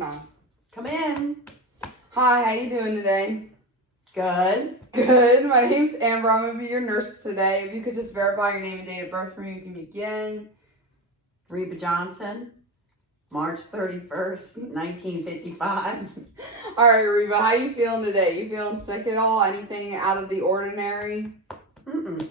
No. Come in. Hi, how you doing today? Good. Good. My name's Amber. I'm going to be your nurse today. If you could just verify your name and date of birth for me, you can begin. Reba Johnson, March 31st, 1955. All right, Reba, how you feeling today? You feeling sick at all? Anything out of the ordinary?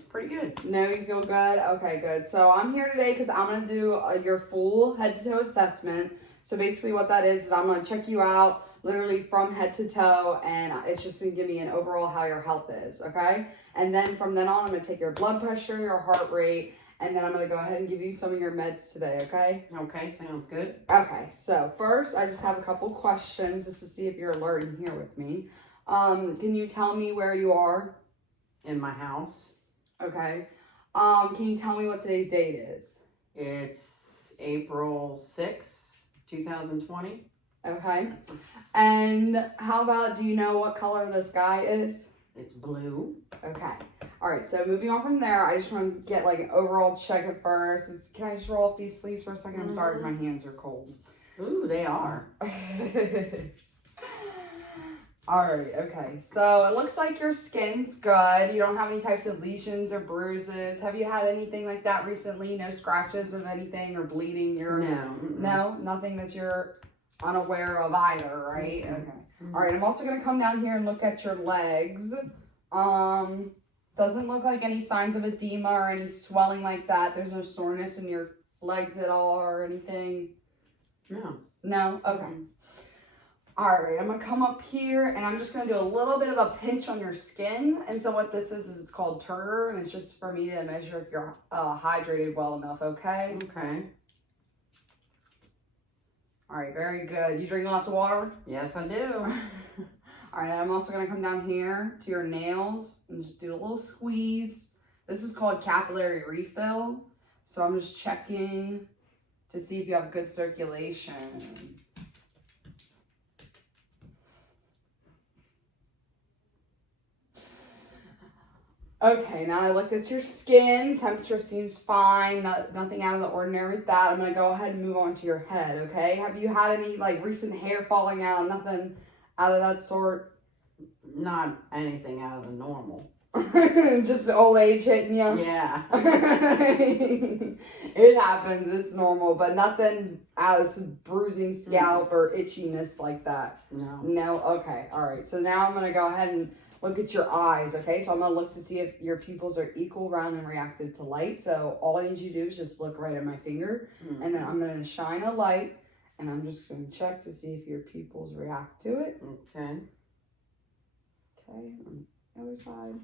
Pretty good. No, you feel good? Okay, good. So I'm here today because I'm going to do your full head-to-toe assessment. So basically what that is I'm going to check you out literally from head to toe, and it's just going to give me an overall how your health is, okay? And then from then on, I'm going to take your blood pressure, your heart rate, and then I'm going to go ahead and give you some of your meds today, okay? Okay, sounds good. Okay, so first, I just have a couple questions just to see if you're alert in here with me. Can you tell me where you are? In my house. Okay. Can you tell me what today's date is? It's April 6th, 2020. Okay. And how about, do you know what color the sky is? It's blue. Okay. All right, so moving on from there, I just want to get like an overall check at first. Can I just roll up these sleeves for a second? I'm sorry, my hands are cold. Ooh, they are. All right, okay. So it looks like your skin's good. You don't have any types of lesions or bruises. Have you had anything like that recently? No scratches of anything or bleeding? No, nothing that you're unaware of either, right? Okay. All right, I'm also going to come down here and look at your legs. Doesn't look like any signs of edema or any swelling like that. There's no soreness in your legs at all or anything? No. No? Okay. All right, I'm going to come up here, and I'm just going to do a little bit of a pinch on your skin. And so what this is it's called Turner, and it's just for me to measure if you're hydrated well enough, okay? Okay. All right, very good. You drinking lots of water? Yes, I do. All right, I'm also going to come down here to your nails and just do a little squeeze. This is called capillary refill. So I'm just checking to see if you have good circulation. Okay, now I looked at your skin. Temperature seems fine. Nothing out of the ordinary with that. I'm going to go ahead and move on to your head, okay? Have you had any, like, recent hair falling out? Nothing out of that sort? Not anything out of the normal. Just old age hitting you? Yeah. It happens. It's normal. But nothing as bruising scalp or itchiness like that? No. No? Okay. All right. So now I'm going to go ahead and look at your eyes, okay? So I'm going to look to see if your pupils are equal, round, and reactive to light. So all I need you to do is just look right at my finger. And then I'm going to shine a light. And I'm just going to check to see if your pupils react to it. Okay. Okay, on the other side.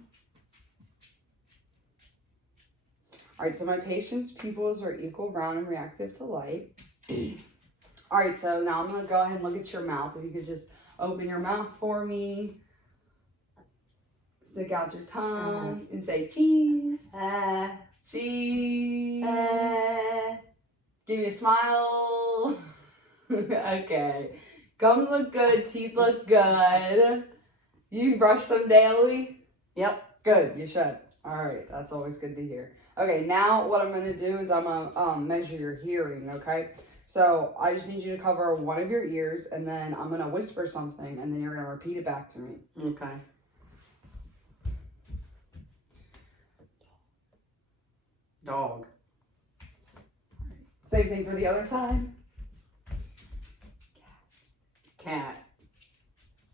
All right, so my patient's pupils are equal, round, and reactive to light. All right, so now I'm going to go ahead and look at your mouth. If you could just open your mouth for me. Stick out your tongue and say cheese. Cheese. Give me a smile. Okay. Gums look good. Teeth look good. You brush them daily? Yep. Good, you should. All right, that's always good to hear. Okay, now what I'm going to do is I'm going to measure your hearing, okay? So I just need you to cover one of your ears, and then I'm going to whisper something, and then you're going to repeat it back to me. Okay. Dog. Same thing for the other side? Cat.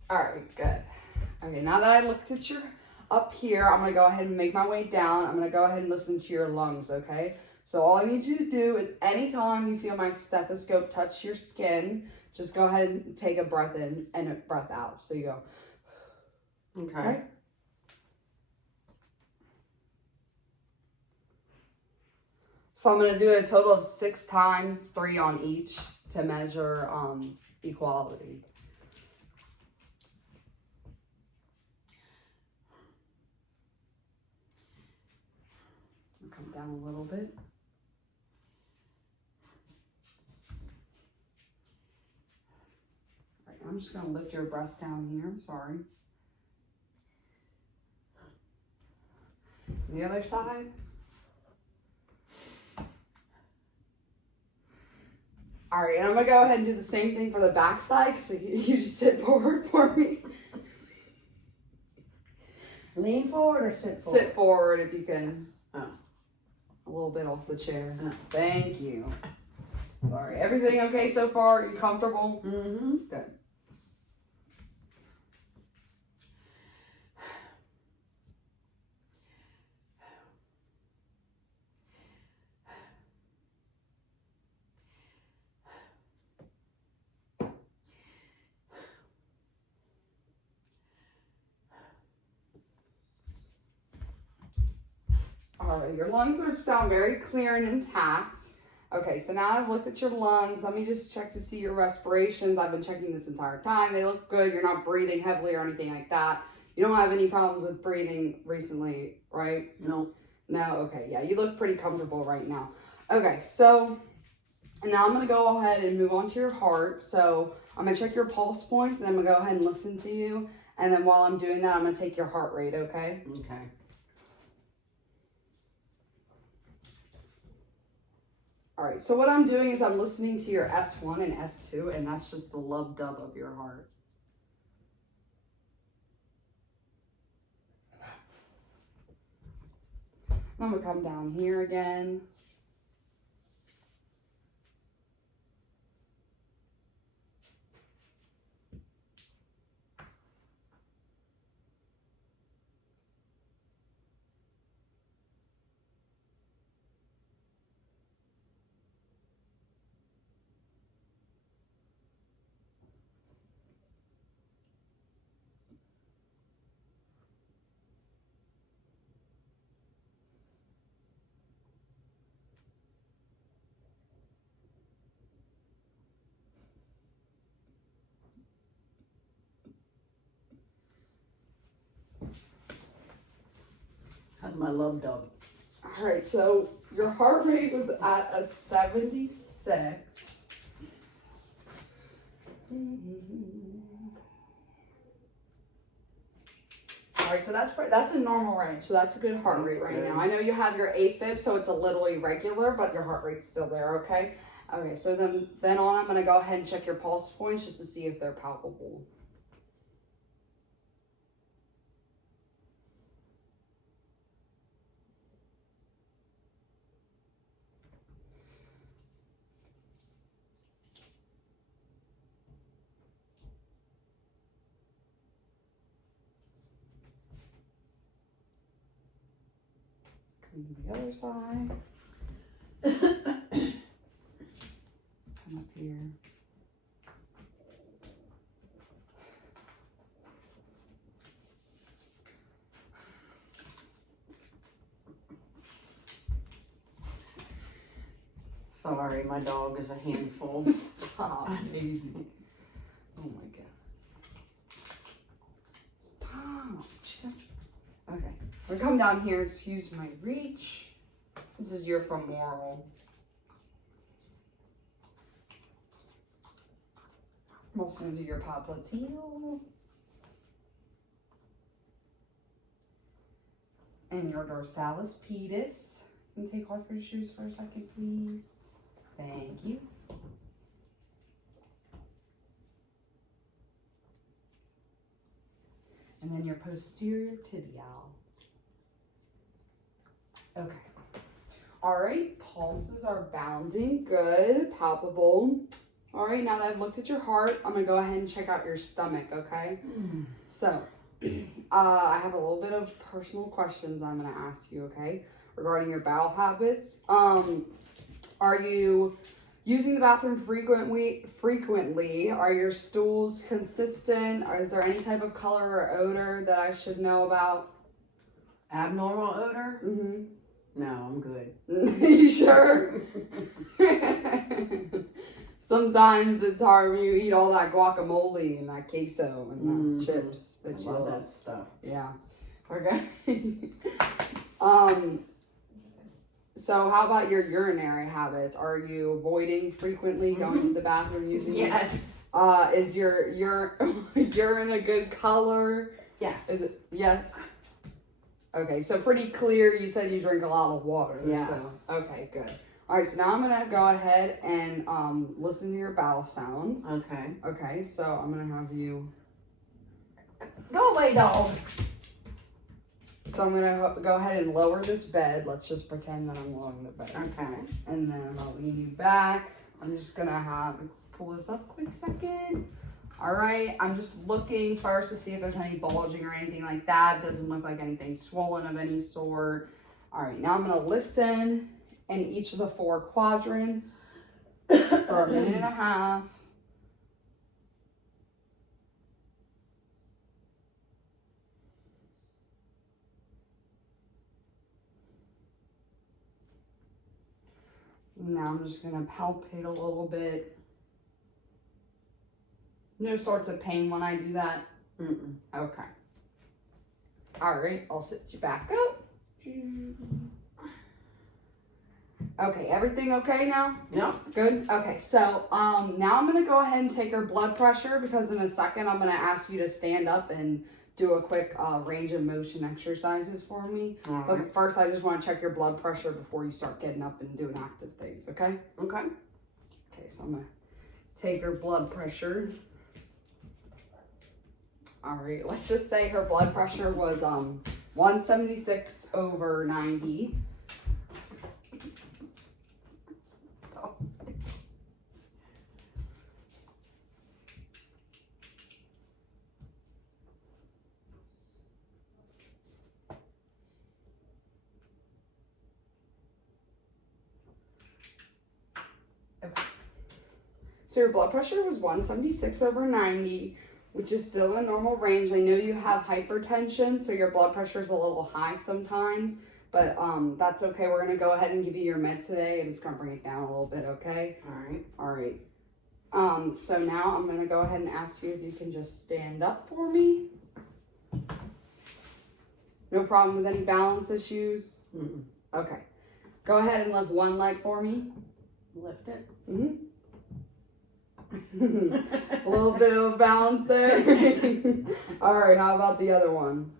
All right, good. Okay, now that I looked at your up here, I'm going to go ahead and make my way down. I'm going to go ahead and listen to your lungs, okay? So all I need you to do is anytime you feel my stethoscope touch your skin, just go ahead and take a breath in and a breath out. So you go. Okay. So I'm going to do it a total of 6 times, 3 on each to measure equality. Come down a little bit. All right, I'm just going to lift your breast down here. I'm sorry. The other side. All right, and I'm gonna go ahead and do the same thing for the back side. So you just sit forward for me. Lean forward or sit forward? Sit forward if you can. Oh. A little bit off the chair. Oh. Thank you. All right, everything okay so far? You comfortable? Mm-hmm. Good. All right, your lungs sound very clear and intact. Okay, so now I've looked at your lungs. Let me just check to see your respirations. I've been checking this entire time. They look good. You're not breathing heavily or anything like that. You don't have any problems with breathing recently, right? No. No? Okay, yeah, you look pretty comfortable right now. Okay, so now I'm going to go ahead and move on to your heart. So I'm going to check your pulse points, and I'm going to go ahead and listen to you. And then while I'm doing that, I'm going to take your heart rate, okay? Okay. All right, so what I'm doing is I'm listening to your S1 and S2, and that's just the love dub of your heart. I'm gonna come down here again. How's my love dog? All right, so your heart rate was at a 76. All right, so that's a normal range. So that's a good heart rate right now. I know you have your AFib, so it's a little irregular, but your heart rate's still there, okay? Okay, so then on, I'm gonna go ahead and check your pulse points just to see if they're palpable. Come to the other side. Come up here. Sorry, my dog is a handful. Stop. Easy. Oh my god. Stop. She said. Okay. We're gonna come down here. Excuse my reach. This is your femoral. I'm also gonna do your popliteal. And your dorsalis pedis. Can you take off your shoes for a second, please? Thank you. And then your posterior tibial. Okay. All right, pulses are bounding. Good, palpable. All right, now that I've looked at your heart, I'm gonna go ahead and check out your stomach, okay? So, I have a little bit of personal questions I'm gonna ask you, okay? Regarding your bowel habits. Are you using the bathroom frequently? Are your stools consistent? Or is there any type of color or odor that I should know about? Abnormal odor? Mm-hmm. No, I'm good. You sure? Sometimes it's hard when you eat all that guacamole and that queso and that chips that I you love love. that stuff. Yeah. Okay. So how about your urinary habits? Are you avoiding frequently going to the bathroom using Yes. Is your urine a good color? Yes. Is it? Yes. Okay, so pretty clear. You said you drink a lot of water. Yes. So, okay, good. All right, so now I'm gonna go ahead and listen to your bowel sounds. Okay. Okay, so I'm gonna have you. Go away, dog. So I'm gonna go ahead and lower this bed. Let's just pretend that I'm lowering the bed. Okay. And then I'll lean you back. I'm just gonna pull this up quick second. All right, I'm just looking first to see if there's any bulging or anything like that. It doesn't look like anything swollen of any sort. All right, now I'm gonna listen in each of the 4 quadrants for a minute and a half. Now I'm just gonna palpate a little bit. No sorts of pain when I do that. Mm-mm. Okay. All right, I'll sit you back up. Okay, everything okay now? Yeah. Good. Okay, so now I'm gonna go ahead and take your blood pressure because in a second I'm gonna ask you to stand up and do a quick range of motion exercises for me. All right. But first, I just want to check your blood pressure before you start getting up and doing active things. Okay. Okay. Okay, so I'm gonna take her blood pressure. All right, let's just say her blood pressure was 176/90. Okay. So your blood pressure was 176/90, which is still a normal range. I know you have hypertension, so your blood pressure is a little high sometimes, but that's okay. We're gonna go ahead and give you your meds today, and it's gonna bring it down a little bit, okay? All right. All right. So now I'm gonna go ahead and ask you if you can just stand up for me. No problem with any balance issues? Mm-mm. Okay. Go ahead and lift one leg for me. Lift it. Mm-hmm. A little bit of balance there. All right, how about the other one?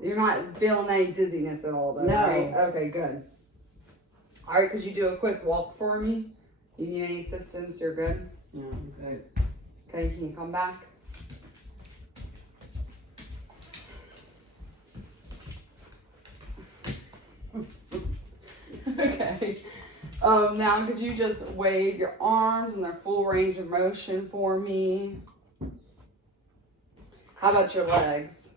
You're not feeling any dizziness at all, though, No. right? Okay, good. All right, could you do a quick walk for me? You need any assistance? You're good? Yeah, I'm good. Okay, can you come back? Okay. Now could you just wave your arms in their full range of motion for me? How about your legs?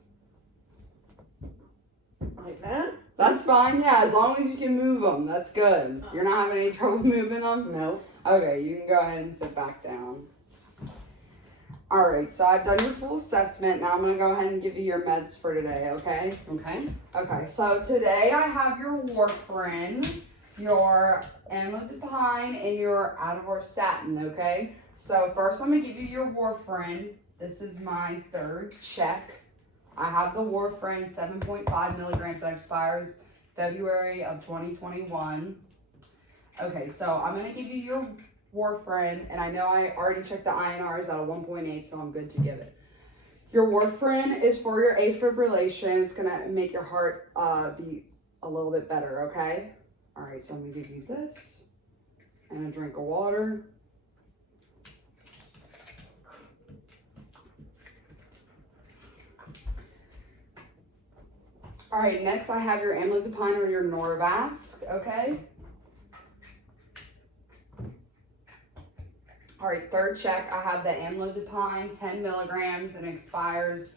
Like that? That's fine, yeah, as long as you can move them, that's good. You're not having any trouble moving them? No. Okay, you can go ahead and sit back down. Alright, so I've done your full assessment. Now I'm going to go ahead and give you your meds for today, okay? Okay. Okay, so today I have your warfarin, your amlodipine, and your atorvastatin, okay? So first I'm going to give you your warfarin. This is my 3rd check. I have the warfarin, 7.5 milligrams, that expires February of 2021. Okay, so I'm going to give you your warfarin, and I know I already checked the INRs at a 1.8, so I'm good to give it. Your warfarin is for your afibrillation. It's going to make your heart beat a little bit better, okay? All right, so I'm going to give you this and a drink of water. All right, next I have your amlodipine or your Norvasc, okay? All right, 3rd check, I have the amlodipine, 10 milligrams, and expires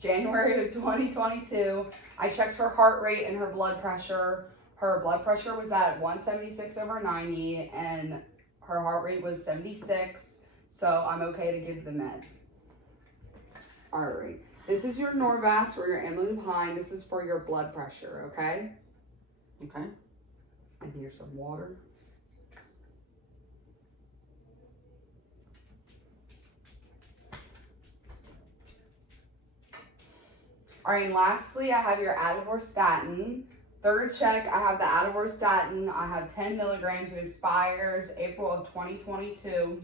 January of 2022. I checked her heart rate and her blood pressure. Her blood pressure was at 176/90, and her heart rate was 76, so I'm okay to give the med. All right. This is your Norvasc or your amlodipine. This is for your blood pressure, okay? Okay. And here's some water. All right, and lastly, I have your atorvastatin. 3rd check, I have the atorvastatin. I have 10 milligrams. It expires April of 2022.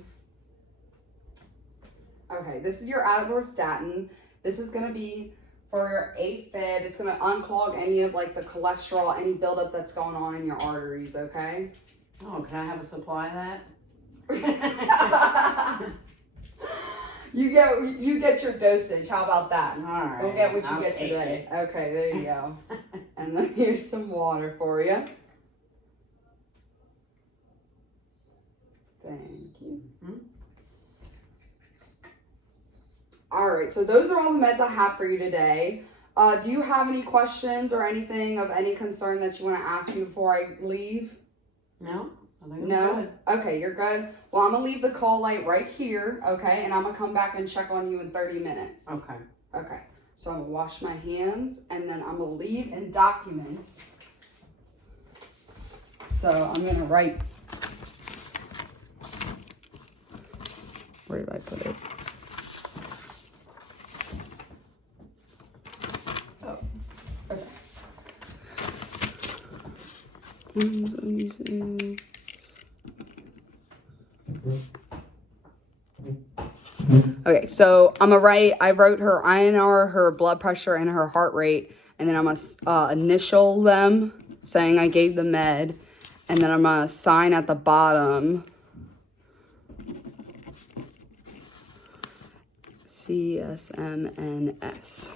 Okay, this is your atorvastatin. This is going to be for your AFib. It's gonna unclog any of like the cholesterol, any buildup that's going on in your arteries, okay? Oh, can I have a supply of that? You get your dosage. How about that? All right. We'll get what you I'll get take today. it. Okay, there you go. And then here's some water for you. Thank you. All right, so those are all the meds I have for you today. Do you have any questions or anything of any concern that you want to ask me before I leave? No? I think I'm No? good. Okay, you're good. Well, I'm going to leave the call light right here, okay? And I'm going to come back and check on you in 30 minutes. Okay. Okay, so I'm going to wash my hands and then I'm going to leave in documents. So I'm going to write. Where did I put it? Oh, okay. Okay, so I'm gonna write, I wrote her INR, her blood pressure, and her heart rate, and then I'm gonna initial them, saying I gave the med, and then I'm gonna sign at the bottom. CSMNS.